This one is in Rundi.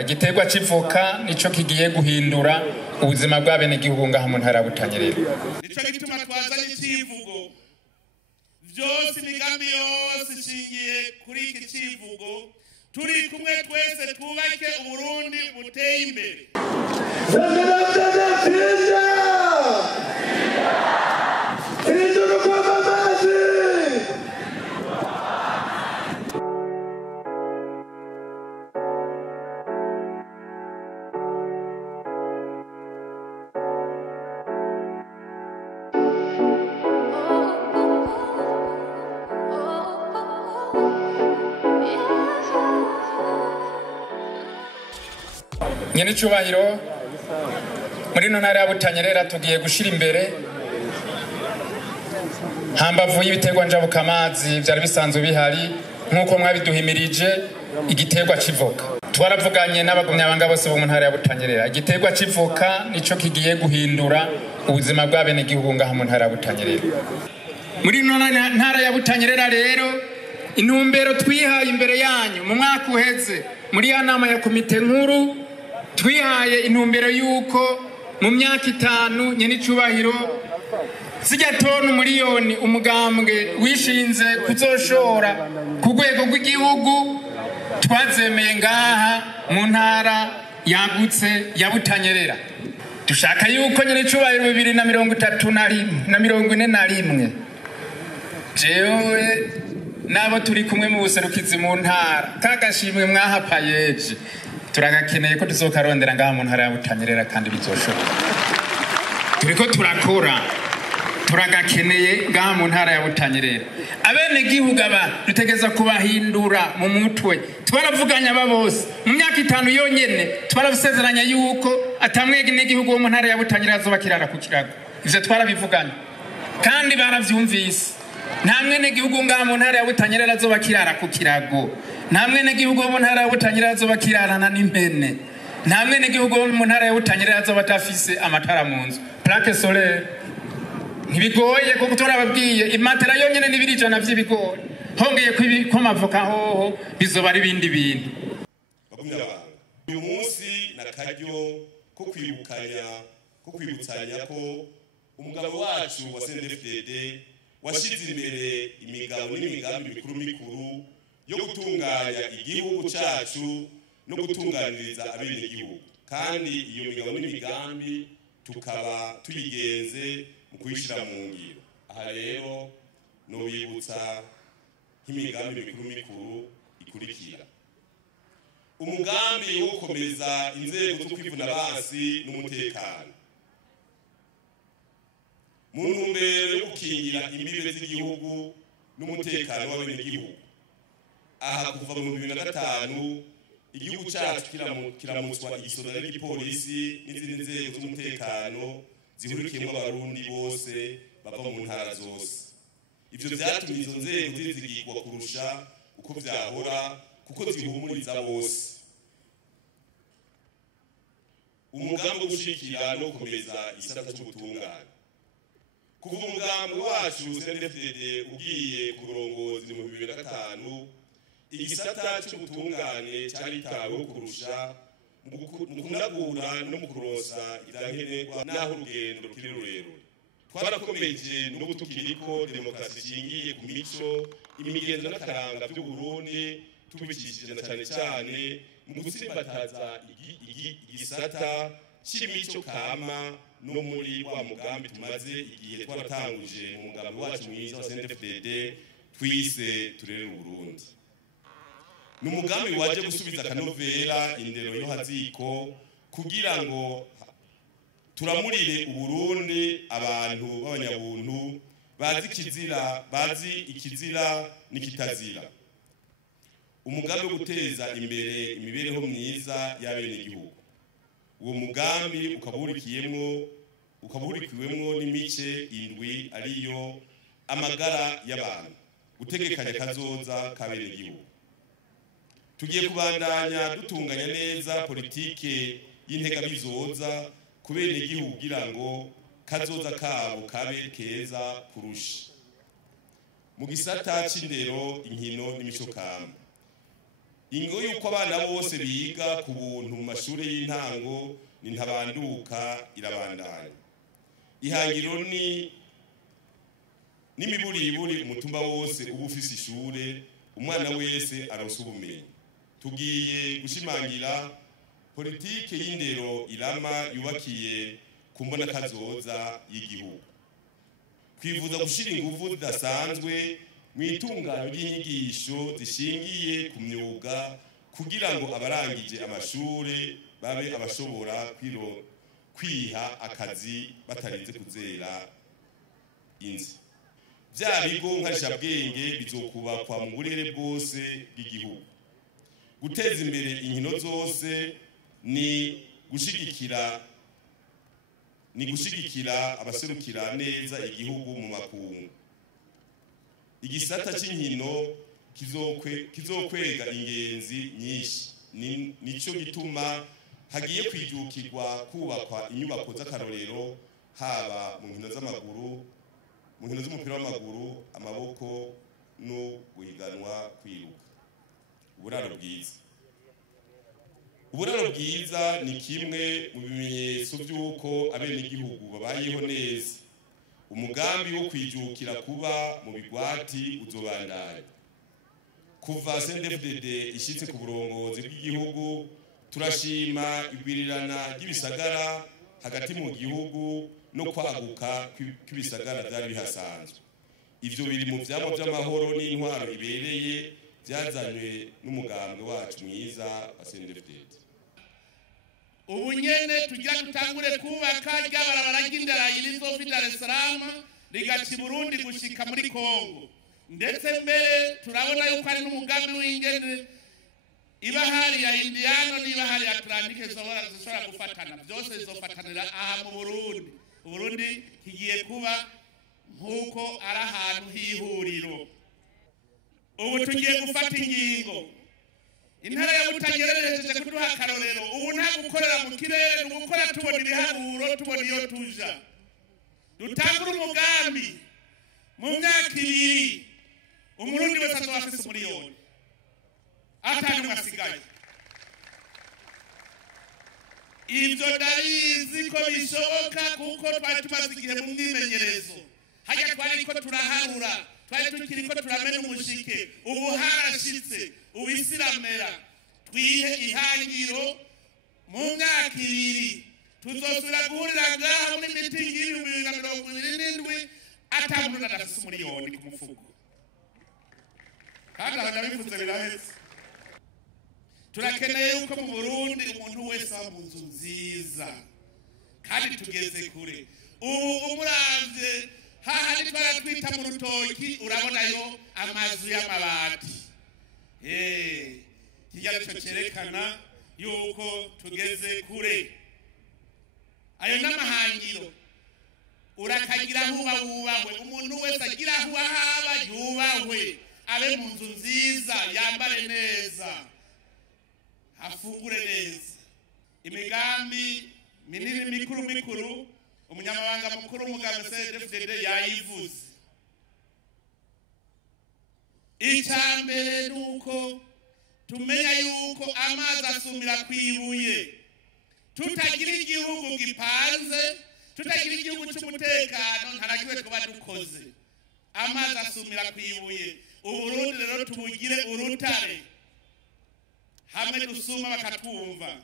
Igiterwa civoka nico kigiye guhindura ubuzima bw'abenegihugu ngaha mu ntara ya Butanyerera. Nico gituma twazanye icivugo vyose imigambi yose ishingiye kuri iki civugo, turi kumwe twese twubake Uburundi buteye imbere. Nyene cyubahiro muri ntara ya Butanyerera tugiye gushira imbere hambavu y'ibiterwa njabukamazi byari bisanzwe bihari nkuko mwabiduhimirije igiterwa civoka. Twaravuganye n'abagumyabanga bose bo mu ntara ya Butanyerera. Igiterwa civoka nico kigiye guhindura ubuzima bw'abenegihugu ngaha mu ntara ya Butanyerera. Muri ntara ya Butanyerera rero intumbero twihaye imbere yanyu mu mwaka uheze muri ya nama ya komite nkuru twihaye intumbero yuko mu myaka 5 nyene icubahiro zijya tonu miliyoni umugambwe wishinze kuzoshora ku rwego rw'igihugu twazemeye ngaha mu ntara yagutse ya Butanyerera. Dushaka yuko nyene icubahiro 2031 na 41 jewe nabo turi kumwe mu buserukizi mu ntara kagashimwe mwahapayeje turagakeneye ko tuzokarondera ngaha mu ntara ya Butanyerera kandi bizoshoboka. Turiko turakora turagakeneye ngaha mu ntara ya Butanyerera. Abenegihugu dutegeza kubahindura mu mutwe. Twaravuganya babose mu myaka 5 yonyene twaravusezeranya yuko atamwenegihugu wo mu ntara ya Butanyerera azobakirara ku kirago. Ivyo twarabivuganya kandi baravyumvise. Nta mwenegihugu ngaha mu ntara ya Butanyerera azobakirara ku kirago. Nta mwenegihugu wo mu ntara ya Butanyerera azobakirarana n'impene. Nta mwenegihugu wo mu ntara ya Butanyerera azobatafise amatara mu nzu. Plaque solaire ntibigoye kuko turababwiye imatera yonyene n'ibijana vy'ibigori. Hongeye ko amavoka hoho bizoba ari bindi bintu. Uyu munsi nakaryo ko kwibutsanya ko umugabo wacu wa CNDD-FDD washize imbere imigabo n'imigambi mikuru yo gutunganya igihugu cacu no gutunganiriza abenegihugu, kandi iyo migabo n'imigambi tukaba tuyigenze mu kuyishira mu ngiro. Aha rero nobibutsa nk'imigambi mikuru ikurikira: umugambi wo gukomeza inzego zo kwivuna basi n'umutekano mu ntumbero yo gukingira imbibe z'igihugu n'umutekano w'abenegihugu. Aha kuva mu 2005 igihugu cyacu kiramutswa igisonga n'igipolisi n'izindi nzego z'umutekano zihurikiyemo abarundi bose bava mu ntara zose. Ivyo vyatumye izo nzego zizigirwa kurusha uko vyahora kuko zihumuriza bose. Umugambi wo gushikira no gukomeza igisata c'ubutungane. Kuva umugambi wacu CNDD-FDD ugiye ku burongozi mu 2005 igisata c'ubutungane caritaweho kurusha mu kunagura no mu kurosa irankenerwa naho urugendo rukiri rurerure. Twarakomeje n'ubu tukiriko demokarasi ishingiye ku mico, imigenzo n'akaranga by'Uburundi tubikishije na cane mu gutsimbataza igisata c'imico kama no muri wa mugambi tumaze igihe twaratanguje mu mugambi wacu mwiza wa CNDD-FDD twise turere Uburundi. N'umugambi waje gusubiza akanovera indero yo haziko kugira ngo turamurire Uburundi abantu b'abanyabuntu bazi ikizira n'ikitazira. Umugambi wo guteza imbere imibereho myiza y'abenegihugu. Uwo mugambi ukaburikiwemwo n'imice 7 ariyo amagara y'abantu, gutegekanya kazoza k'abenegihugu. Tugiye kubandanya dutunganya neza politike y'integabizoza ku benegihugu kugira ngo kazoza kabo kabe keza kurusha. Mu gisata c'indero, inkino n'imico kama ingo yuko abana bose biga ku buntu mu mashuri y'intango ni ntabanduka irabandanya. Ihangiro ni n'imiburiburi umutumba wose uba ufise ishure umwana wese aronse ubumenyi. Tugiye gushimangira politike y'indero irama yubakiye ku mbona kazoza y'igihugu. Kwivuza gushira ingufu zidasanzwe mu itungano ry'inyigisho zishingiye ku myuga kugira ngo abarangije amashure babe abashobora kwiha akazi batarinze kuzera inzi. Vya bigo nkarishabwenge bizokubakwa mu burere bwose bw'igihugu. Guteza imbere inkino zose ni gushigikira abaserukira neza igihugu mu makungu. Igisata c'inkino kizokwega ingenzi nyinshi. Nico gituma hagiye kwijukirwa kubakwa inyubako z'akarorero haba mu nkino z'amaguru, mu nkino z'umupira w'amaguru, amaboko no guhiganwa kwiruka. Uburaro bwiza ni kimwe mu bimenyetso by'uko abenegihugu babayeho neza. Umugambi wo kwijukira kuba mu bigwati uzobandanya. Kuva CNDD-FDD ishitse ku burongozi bw'igihugu, turashima igwirirana ry'ibisagara hagati mu gihugu no kwaguka kw'ibisagara byari bihasanzwe. Ivyo biri mu vyama by'amahoro n'intwaro ibereye byazanywe n'umugambi wacu mwiza wa CNDD-FDD. Ubu nyene tugira dutangure kubaka ry'abarabara ry'indarayi rizova Dar es Salaam rigaca Burundi gushika muri Kongo. Ndetse mbere turabona yuko ari n'umugambi w'ingene ibahari ya Indiano n'ibahari ya Atlantique zishobora gufatana, byose bizofatanira aha mu Burundi. Uburundi kigiye kuba nkuko ari ahantu h'ihuriro. Ubu tugiye gufata ingingo. Intara ya Butagerereje kuduha akarorero. Ubu nta gukorera mu kirere, gukora tubona ibiharuro, tubona iyo tuja. Dutangura umugambi mu myaka 2 umurundi wese azoba afise umuriyoni. Atanu masigaye. Ivyo ndabizi ko bishoboka kuko twari tumaze igihe mu myimenyerezo. Hajya twari ko turaharura, twari tukiri ko turamena umushike. Ubu harashitse, ubisiramera. Twihe ihangiro mu myaka 2 tuzosubira guhurira ngaha muri mitingi y'2027 atamuntu adafise umuriyoni ku mufuko. Kandi ndabivuze biraheze. Turakeneye yuko mu Burundi umuntu wese aba mu nzu nziza kandi tugeze kure. Ubu umuravye hahandi twaratwita mu rutoki urabonayo amazu y'amabati. Kijya cyo cerekana yuko tugeze kure. Ayo n'amahangiro urakagira huba wubahwe. Umuntu wese agira huba haba yubahwe, abe mu nzu nziza, yambare neza, afungure neza. Imigambi minini mikuru umunyamabanga mukuru w'umugambi CNDD-FDD yayivuze. Icambere nuko tumenya yuko amazi asumira kwibuye. Tutagira igihugu gipanze, tutagira igihugu cy'umutekano, ntaragiwe kuba dukoze. Amazi asumira kwibuye. Uburundi rero tubugire urutare. Hamwe dusuma bakatwumva.